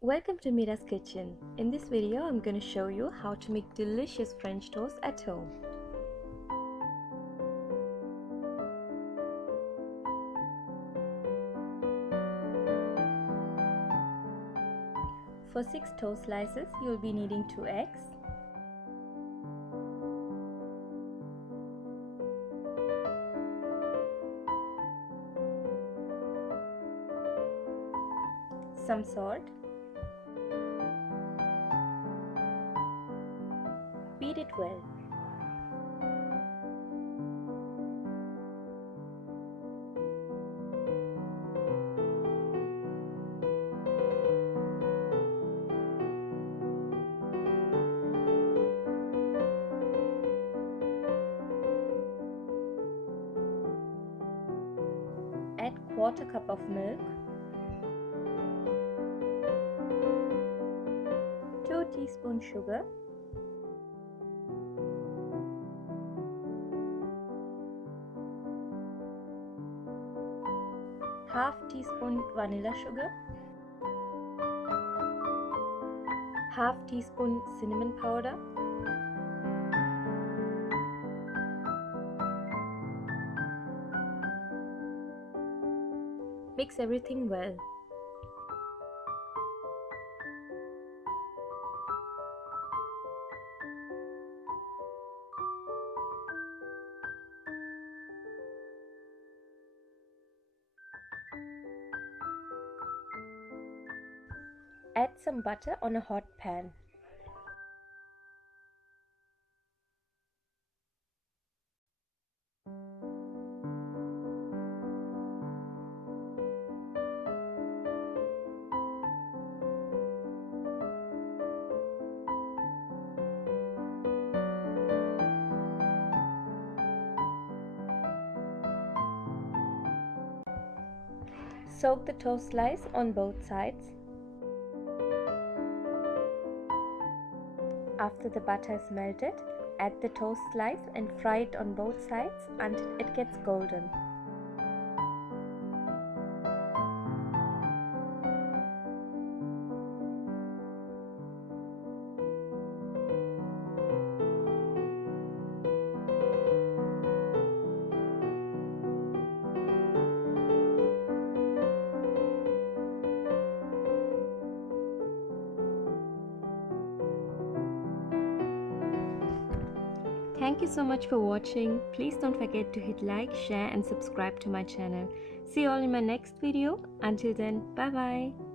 Welcome to Meera's Kitchen. In this video, I'm going to show you how to make delicious French toast at home. For 6 toast slices, you'll be needing 2 eggs, some salt, beat it well. Add quarter cup of milk, 2 teaspoons sugar, half teaspoon vanilla sugar, half teaspoon cinnamon powder, mix everything well. Add some butter on a hot pan. Soak the toast slice on both sides. After the butter is melted, add the toast slice and fry it on both sides until it gets golden. Thank you so much for watching. Please don't forget to hit like, share and subscribe to my channel. See you all in my next video. Until then, bye bye.